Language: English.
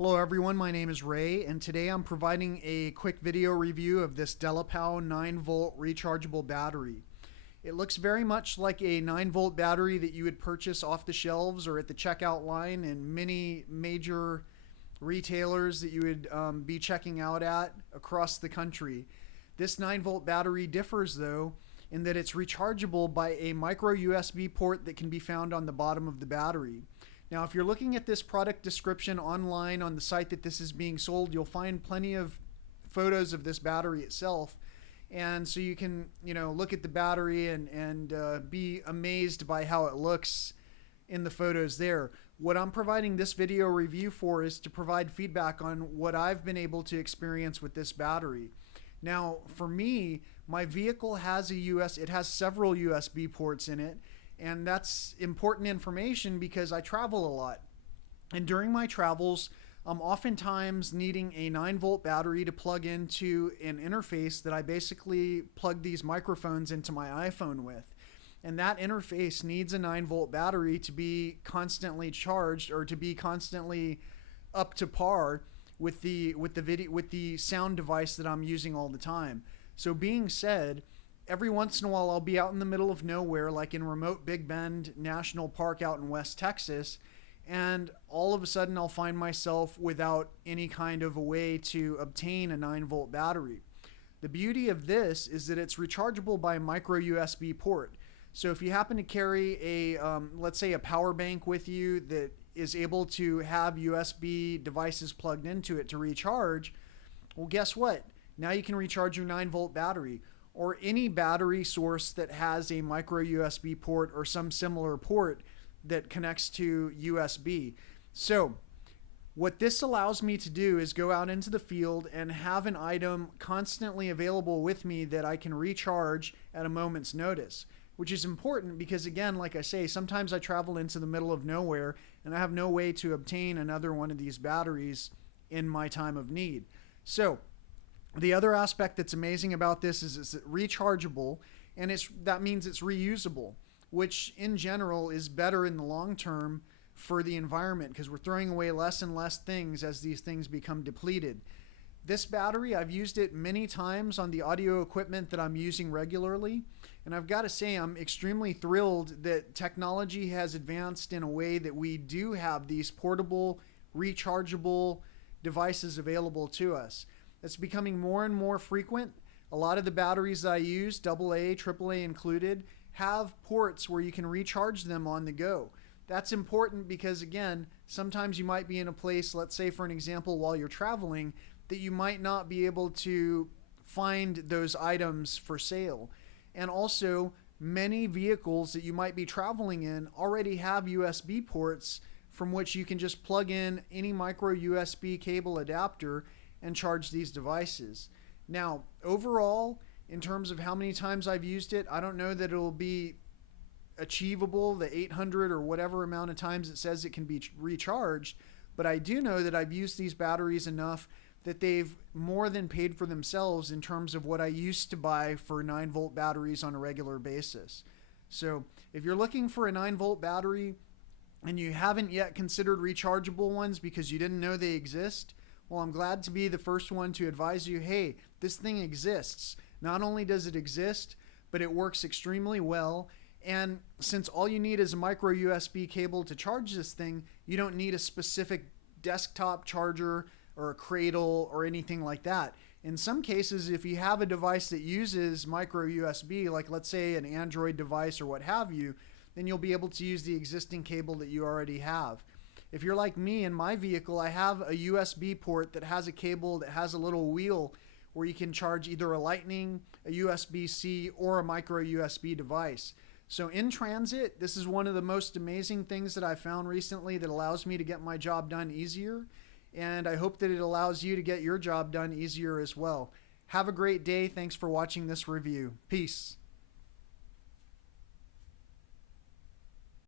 Hello everyone, my name is Ray, and today I'm providing a quick video review of this Delipow 9-volt rechargeable battery. It looks very much like a 9-volt battery that you would purchase off the shelves or at the checkout line in many major retailers that you would be checking out at across the country. This 9-volt battery differs though in that it's rechargeable by a micro USB port that can be found on the bottom of the battery. Now, if you're looking at this product description online on the site that this is being sold, you'll find plenty of photos of this battery itself. And so you can, look at the battery and be amazed by how it looks in the photos there. What I'm providing this video review for is to provide feedback on what I've been able to experience with this battery. Now, for me, my vehicle has it has several USB ports in it. And that's important information because I travel a lot. And during my travels, I'm oftentimes needing a 9-volt battery to plug into an interface that I basically plug these microphones into my iPhone with. And that interface needs a 9-volt battery to be constantly charged or to be constantly up to par with the sound device that I'm using all the time. So being said, every once in a while I'll be out in the middle of nowhere, like in remote Big Bend National Park out in West Texas, and all of a sudden I'll find myself without any kind of a way to obtain a 9-volt battery. The beauty of this is that it's rechargeable by a micro USB port. So if you happen to carry a, let's say a power bank with you that is able to have USB devices plugged into it to recharge, well, guess what? Now you can recharge your 9-volt battery, or any battery source that has a micro USB port or some similar port that connects to USB. So what this allows me to do is go out into the field and have an item constantly available with me that I can recharge at a moment's notice, which is important because, again, like I say, sometimes I travel into the middle of nowhere and I have no way to obtain another one of these batteries in my time of need. So the other aspect that's amazing about this is it's rechargeable, and that means it's reusable, which in general is better in the long term for the environment because we're throwing away less and less things as these things become depleted. This battery, I've used it many times on the audio equipment that I'm using regularly, and I've got to say I'm extremely thrilled that technology has advanced in a way that we do have these portable, rechargeable devices available to us. It's becoming more and more frequent. A lot of the batteries that I use, AA, AAA included, have ports where you can recharge them on the go. That's important because, again, sometimes you might be in a place, let's say for an example, while you're traveling, that you might not be able to find those items for sale. And also, many vehicles that you might be traveling in already have USB ports from which you can just plug in any micro USB cable adapter and charge these devices. Now, overall, in terms of how many times I've used it, I don't know that it'll be achievable, the 800 or whatever amount of times it says it can be recharged, but I do know that I've used these batteries enough that they've more than paid for themselves in terms of what I used to buy for 9-volt batteries on a regular basis. So if you're looking for a 9-volt battery and you haven't yet considered rechargeable ones because you didn't know they exist, well, I'm glad to be the first one to advise you, hey, this thing exists. Not only does it exist, but it works extremely well. And since all you need is a micro USB cable to charge this thing, you don't need a specific desktop charger or a cradle or anything like that. In some cases, if you have a device that uses micro USB, like let's say an Android device or what have you, then you'll be able to use the existing cable that you already have. If you're like me, in my vehicle, I have a USB port that has a cable that has a little wheel where you can charge either a Lightning, a USB-C, or a micro USB device. So in transit, this is one of the most amazing things that I've found recently that allows me to get my job done easier. And I hope that it allows you to get your job done easier as well. Have a great day. Thanks for watching this review. Peace.